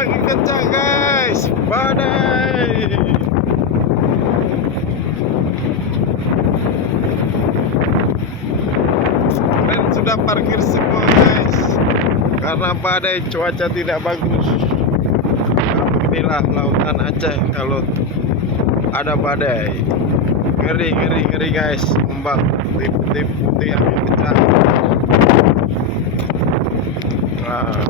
makin kencang guys, badai. Dan sudah parkir semua guys, karena badai, cuaca tidak bagus. Inilah lautan Aceh kalau ada badai. Ngeri guys, ombak putih yang kencang. Nah.